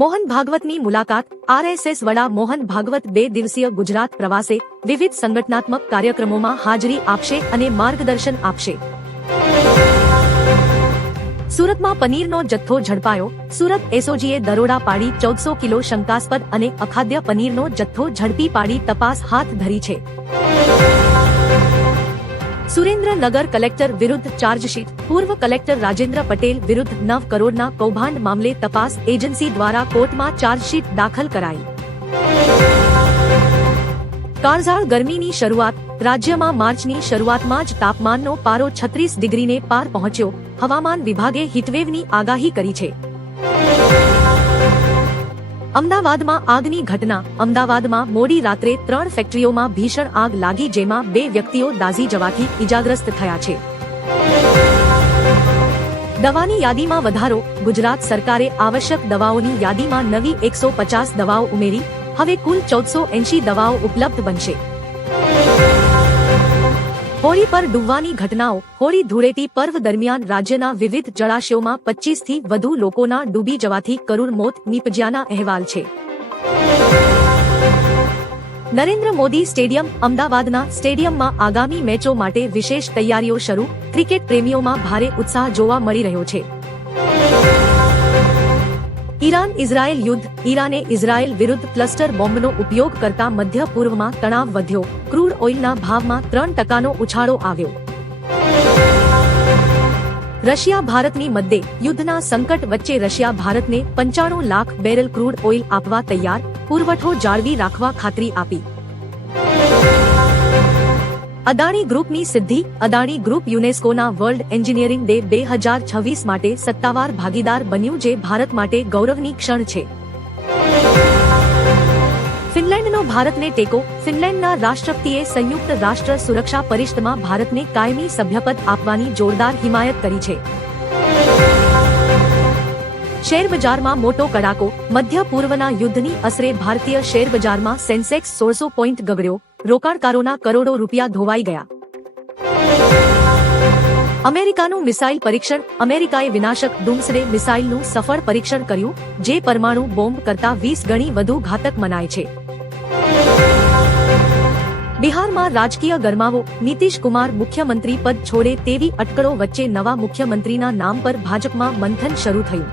મોહન ભાગવતની મુલાકાત. આરએસએસ વડા મોહન ભાગવત 2 દિવસીય ગુજરાત પ્રવાસે વિવિધ સંગઠનાત્મક કાર્યક્રમોમાં હાજરી આપશે અને માર્ગદર્શન આપશે. સુરતમાં પનીરનો જથ્થો ઝડપાયો. સુરત એસઓજીએ દરોડા પાડી 1400 કિલો શંકાસ્પદ અને અખાદ્ય પનીરનો જથ્થો ઝડપી પાડી તપાસ હાથ ધરી છે. સુરેન્દ્રનગર કલેક્ટર વિરુદ્ધ ચાર્જશીટ. પૂર્વ કલેક્ટર રાજેન્દ્ર પટેલ વિરુદ્ધ 9 કરોડના કૌભાંડ મામલે તપાસ એજન્સી દ્વારા કોર્ટમાં ચાર્જશીટ દાખલ કરાઈ. કાળઝાળ ગરમીની શરૂઆત. રાજ્યમાં માર્ચની શરૂઆતમાં જ તાપમાનનો પારો 36 ડિગ્રીને પાર પહોંચ્યો. હવામાન વિભાગે હીટવેવની આગાહી કરી છે. અમદાવાદમાં આગની ઘટના. અમદાવાદમાં મોડી રાત્રે 3 ફેક્ટરીઓમાં ભીષણ આગ લાગી, જેમાં 2 વ્યક્તિઓ દાઝી જવાથી ઇજાગ્રસ્ત થયા છે. દવાની યાદીમાં વધારો. ગુજરાત સરકારે આવશ્યક દવાઓની યાદીમાં નવી 150 દવાઓ ઉમેરી. હવે કુલ 1480 દવાઓ ઉપલબ્ધ બનશે. હોળી પર ડૂબવાની ઘટનાઓ. હોળી ધૂળેટી પર્વ દરમિયાન રાજ્યના વિવિધ જળાશયોમાં 25 થી વધુ લોકોના ડૂબી જવાથી કરુણ મોત નીપજ્યાના અહેવાલ છે. નરેન્દ્ર મોદી સ્ટેડિયમ. અમદાવાદના સ્ટેડિયમમાં આગામી મેચો માટે વિશેષ તૈયારીઓ શરૂ. ક્રિકેટ પ્રેમીઓમાં ભારે ઉત્સાહ જોવા મળી રહ્યો છે. ઈરાન ઇઝરાયેલ યુદ્ધ. ઈરાને ઇઝરાયેલ વિરુદ્ધ ક્લસ્ટર બોમ્બનો ઉપયોગ કરતા મધ્ય પૂર્વમાં તણાવ વધ્યો. ક્રૂડ ઓઇલના ભાવમાં 3% ઉછાળો આવ્યો. રશિયા ભારતની મદ્દે. યુદ્ધના સંકટ વચ્ચે રશિયા ભારતને 95 લાખ બેરલ ક્રૂડ ઓઇલ આપવા તૈયાર. પુરવઠો જાળવી રાખવા ખાતરી આપી. અદાણી ગ્રુપની સિદ્ધિ. અદાણી ગ્રુપ યુનેસ્કોના વર્લ્ડ એન્જિનિયરિંગ ડે 2026 માટે સત્તાવાર ભાગીદાર બન્યું, જે ભારત માટે ગૌરવની ક્ષણ છે. ફિનલેન્ડનો ભારતને ટેકો. ફિનલેન્ડના રાષ્ટ્રપતિએ સંયુક્ત રાષ્ટ્ર સુરક્ષા પરિષદમાં ભારતને કાયમી સભ્યપદ આપવાની જોરદાર હિમાયત કરી છે. શેરબજારમાં મોટો કડાકો. મધ્ય પૂર્વના યુદ્ધની અસરે ભારતીય શેરબજારમાં સેન્સેક્સ 1600 પોઈન્ટ ગગડ્યો. રોકાણકારોના કરોડો રૂપિયા ધોવાઈ ગયા. અમેરિકાનું મિસાઇલ પરીક્ષણ. અમેરિકાએ વિનાશક ડુમ્સડે મિસાઇલનું સફળ પરીક્ષણ કર્યું, જે પરમાણુ બોમ્બ કરતાં 20 ગણી વધુ ઘાતક મનાય છે. બિહારમાં રાજકીય ગરમાવો. નીતિશ કુમાર મુખ્યમંત્રી પદ છોડે તેવી અટકળો વચ્ચે નવા મુખ્યમંત્રીના નામ પર ભાજપમાં મંથન શરૂ થયું.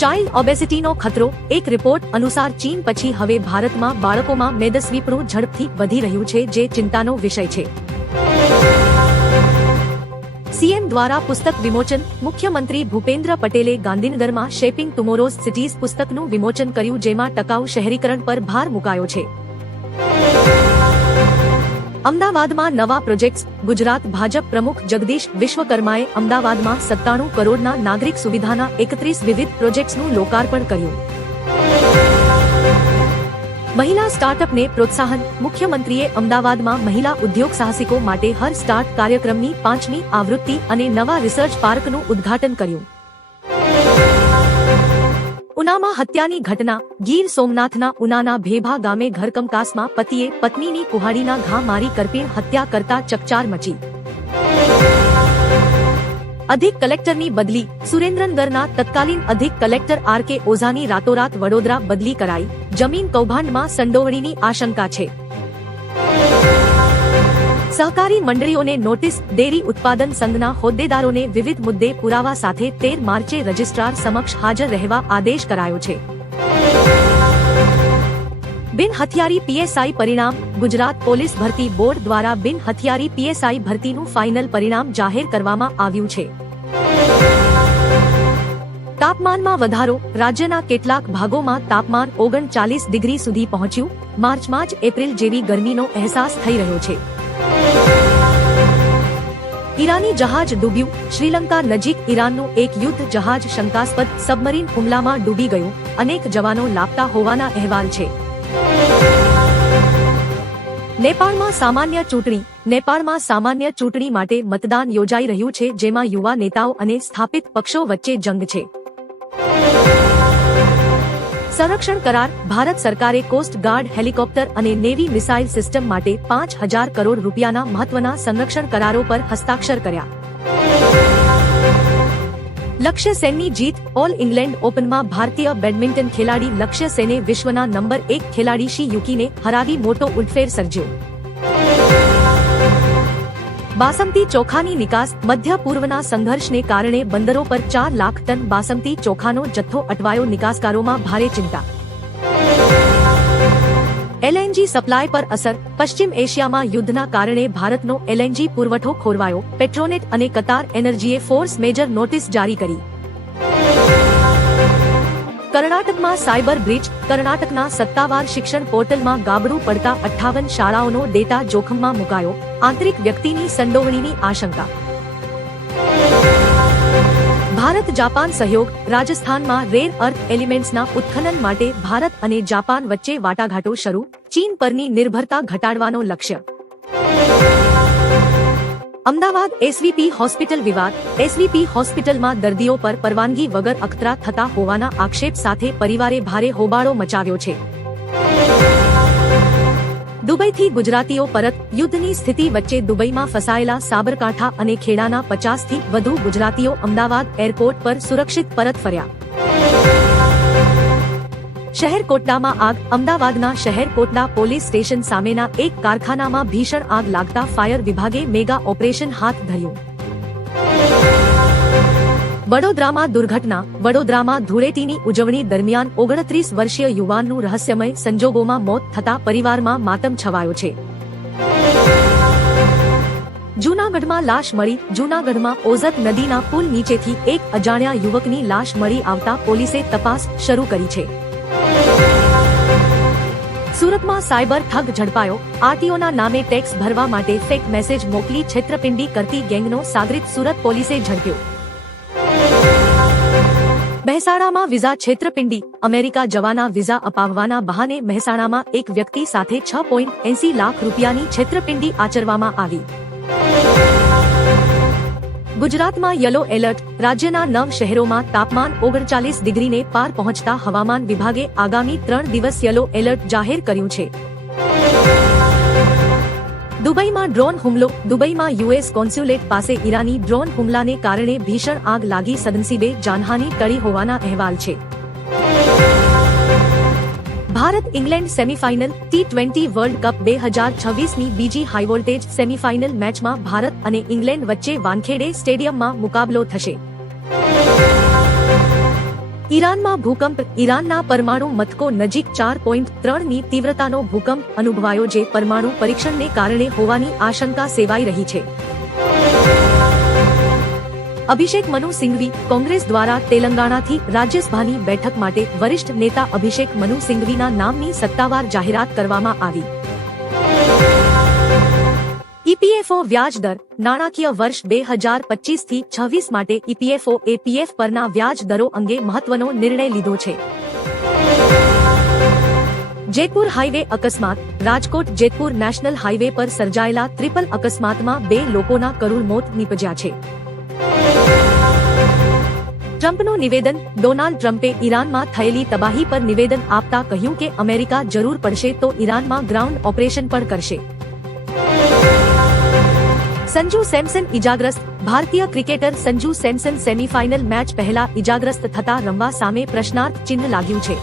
ચાઇલ્ડ ઓબેસિટીનો ખતરો. એક રિપોર્ટ અનુસાર ચીન પછી હવે ભારતમાં બાળકોમાં મેદસ્વીપણું ઝડપથી વધી રહ્યું છે, જે ચિંતાનો વિષય છે. સીએમ દ્વારા પુસ્તક વિમોચન. મુખ્યમંત્રી ભૂપેન્દ્ર પટેલે ગાંધીનગરમાં શેપિંગ ટુમોરોઝ સિટીઝ પુસ્તકનું વિમોચન કર્યું, જેમાં ટકાઉ શહેરીકરણ પર ભાર મુકાયો છે. અમદાવાદમાં નવા પ્રોજેક્ટ્સ. ગુજરાત ભાજપ પ્રમુખ જગદીશ વિશ્વકર્માએ અમદાવાદમાં 97 કરોડના નાગરિક સુવિધાના 31 વિવિધ પ્રોજેક્ટ્સનું લોકાર્પણ કર્યું. મહિલા સ્ટાર્ટઅપને પ્રોત્સાહન. મુખ્યમંત્રીએ અમદાવાદમાં મહિલા ઉદ્યોગ સાહસિકો માટે હર સ્ટાર્ટ કાર્યક્રમની 5મી આવૃત્તિ અને નવા રિસર્ચ પાર્કનું ઉદ્ઘાટન કર્યું. ઉનામાં હત્યાની ઘટના. ગીર સોમનાથના ઉનાના ભેભા ગામે ઘરકમકાસમાં પતિએ પત્નીની કુહાડીના ઘા મારી કરપીણ હત્યા કરતા ચકચાર મચી. અધિક કલેક્ટરની બદલી. સુરેન્દ્રનગરના તત્કાલીન અધિક કલેક્ટર આર.કે. ઓઝાની રાતોરાત વડોદરા બદલી કરાઈ. જમીન કૌભાંડમાં સંડોવણીની આશંકા છે. સહકારી મંડળીઓને નોટિસ. ડેરી ઉત્પાદન સંઘના હોદ્દેદારોને વિવિધ મુદ્દે પુરાવા સાથે 13 માર્ચે રજિસ્ટ્રાર સમક્ષ હાજર રહેવા આદેશ કરાયો છે. બિન હથિયારી પીએસઆઈ પરિણામ. ગુજરાત પોલીસ ભરતી બોર્ડ દ્વારા બિન હથિયારી પીએસઆઈ ભરતીનું ફાઇનલ પરિણામ જાહેર કરવામાં આવ્યું છે. તાપમાનમાં વધારો. રાજ્યના કેટલાક ભાગોમાં તાપમાન 39 ડિગ્રી સુધી પહોંચ્યું. માર્ચમાં જ એપ્રિલ જેવી ગરમીનો અહેસાસ થઈ રહ્યો છે. ઈરાની જહાજ ડૂબ્યું. શ્રીલંકા નજીક ઈરાનનું એક યુદ્ધ જહાજ શંકાસ્પદ સબમરીન હુમલામાં ડૂબી ગયું. અનેક જવાનો લાપતા હોવાના અહેવાલ છે. નેપાળમાં સામાન્ય ચૂંટણી. નેપાળમાં સામાન્ય ચૂંટણી માટે મતદાન યોજાઈ રહ્યું છે, જેમાં યુવા નેતાઓ અને સ્થાપિત પક્ષો વચ્ચે જંગ છે. સંરક્ષણ કરાર. ભારત સરકારે કોસ્ટ ગાર્ડ હેલિકોપ્ટર અને નેવી મિસાઇલ સિસ્ટમ માટે 5000 કરોડ રૂપિયાના મહત્વના સંરક્ષણ કરારો પર હસ્તાક્ષર કર્યા. લક્ષ્ય સેનની જીત. ઓલ ઇંગ્લેન્ડ ઓપનમાં ભારતીય બેડમિન્ટન ખેલાડી લક્ષ્ય સેને વિશ્વના નંબર 1 ખેલાડી શી યુકીને હરાવી મોટો ઉલટફેર સર્જ્યો. બાસમતી ચોખાની નિકાસ. મધ્ય પૂર્વના સંઘર્ષને કારણે બંદરો પર 4 લાખ ટન બાસમતી ચોખાનો જથ્થો અટવાયો. નિકાસકારોમાં ભારે ચિંતા. એલએનજી સપ્લાય પર અસર. પશ્ચિમ એશિયામાં યુદ્ધના કારણે ભારતનો એલએનજી પુરવઠો ખોરવાયો. પેટ્રોનેટ અને કતાર એનર્જીએ ફોર્સ મેજર નોટિસ જારી કરી. કર્ણાટકમાં સાયબર બ્રિજ. કર્ણાટકના સત્તાવાર શિક્ષણ પોર્ટલમાં ગાબડું પડતા 58 શાળાઓનો ડેટા જોખમમાં મુકાયો. આંતરિક વ્યક્તિની સંડોવણીની આશંકા. ભારત જાપાન સહયોગ. રાજસ્થાનમાં રેર અર્થ એલિમેન્ટ્સના ઉત્ખનન માટે ભારત અને જાપાન વચ્ચે વાટાઘાટો શરૂ. ચીન પરની નિર્ભરતા ઘટાડવાનો લક્ષ્ય. અમદાવાદ એસવીપી હોસ્પિટલ વિવાદ. એસવીપી હોસ્પિટલમાં દર્દીઓ પર પરવાનગી વગર અખતરા થતા હોવાના આક્ષેપ સાથે પરિવારે ભારે હોબાળો મચાવ્યો છે. દુબઈથી ગુજરાતીઓ પરત. યુદ્ધની સ્થિતિ વચ્ચે દુબઈમાં ફસાયેલા સાબરકાંઠા અને ખેડાના 50થી વધુ ગુજરાતીઓ અમદાવાદ એરપોર્ટ પર સુરક્ષિત પરત ફર્યા. શહેર કોટડામાં આગ. અમદાવાદના શહેર કોટડા પોલીસ સ્ટેશન સામેના એક કારખાનામાં ભીષણ આગ લાગતા ફાયર વિભાગે મેગા ઓપરેશન હાથ ધર્યું. વડોદરામાં દુર્ઘટના. વડોદરામાં ધૂળેટીની ઉજવણી દરમિયાન 29 વર્ષીય યુવાનનું રહસ્યમય સંજોગોમાં મોત થતા પરિવારમાં માતમ છવાયો છે. જૂનાગઢમાં લાશ મળી. જૂનાગઢમાં ઓઝત નદીના પુલ નીચેથી એક અજાણ્યા યુવકની લાશ મળી આવતા પોલીસે તપાસ શરૂ કરી છે. સુરતમાં સાયબર ઠગ ઝડપાયો. આરટીઓના નામે ટેક્સ ભરવા માટે ફેક મેસેજ મોકલી છેતરપિંડી કરતી ગેંગનો સાગરીત સુરત પોલીસે ઝડપ્યો. મહેસાણામાં વિઝા છેતરપિંડી. અમેરિકા જવાના વિઝા અપાવવાના બહાને મહેસાણામાં એક વ્યક્તિ સાથે 6.80 લાખ રૂપિયાની છેતરપિંડી આચરવામાં આવી. ગુજરાતમાં યલો એલર્ટ. રાજ્યના 9 શહેરોમાં તાપમાન 39 ડિગ્રીને પાર પહોંચતા હવામાન વિભાગે આગામી 3 દિવસ યલો એલર્ટ જાહેર કર્યું છે. દુબઈમાં ડ્રોન હુમલો. દુબઈમાં યુએસ કોન્સ્યુલેટ પાસે ઈરાની ડ્રોન હુમલાને કારણે ભીષણ આગ લાગી. સદનસીબે જાનહાની ટળી હોવાના અહેવાલ છે. Bharat England semifinal. ટી20 વર્લ્ડ કપ 2026ની બીજી હાઈવોલ્ટેજ સેમીફાઇનલ મેચમાં ભારત અને ઇંગ્લેન્ડ વચ્ચે વાનખેડે સ્ટેડિયમમાં મુકાબલો થશે. ઈરાનમાં ભૂકંપ. ઈરાનના પરમાણુ મથકો નજીક 4.3ની તીવ્રતાનો ભૂકંપ અનુભવાયો જે પરમાણુ પરીક્ષણને કારણે હોવાની આશંકા સેવાઈ રહી છે. અભિષેક મનુ સિંઘવી. કોંગ્રેસ દ્વારા તેલંગાણાથી રાજ્યસભાની બેઠક માટે વરિષ્ઠ નેતા અભિષેક મનુ સિંઘવીના નામની સત્તાવાર જાહેરાત કરવામાં આવી. ઈપીએફઓ વ્યાજ દર. નાણાકીય વર્ષ 2025થી 26 માટે ઈપીએફઓ એપીએફ પરના વ્યાજ દરો અંગે મહત્વનો નિર્ણય લીધો છે. જેતપુર હાઈવે અકસ્માત. રાજકોટ જેતપુર નેશનલ હાઈવે પર સર્જાયેલા ટ્રિપલ અકસ્માતમાં 2 લોકોના કરુણ મોત નીપજ્યા છે. ટ્રમ્પનું નિવેદન. ડોનાલ્ડ ટ્રમ્પે ઈરાનમાં થયેલી તબાહી પર નિવેદન આપતા કહ્યું કે અમેરિકા જરૂર પડશે તો ઈરાનમાં ગ્રાઉન્ડ ઓપરેશન પણ કરશે. સંજુ સેમસન ઇજાગ્રસ્ત. ભારતીય cricketer Sanju Samson semifinal match પહેલા ઇજાગ્રસ્ત થતા રમવા સામે પ્રશ્નાર્થ ચિહ્ન લાગ્યું છે.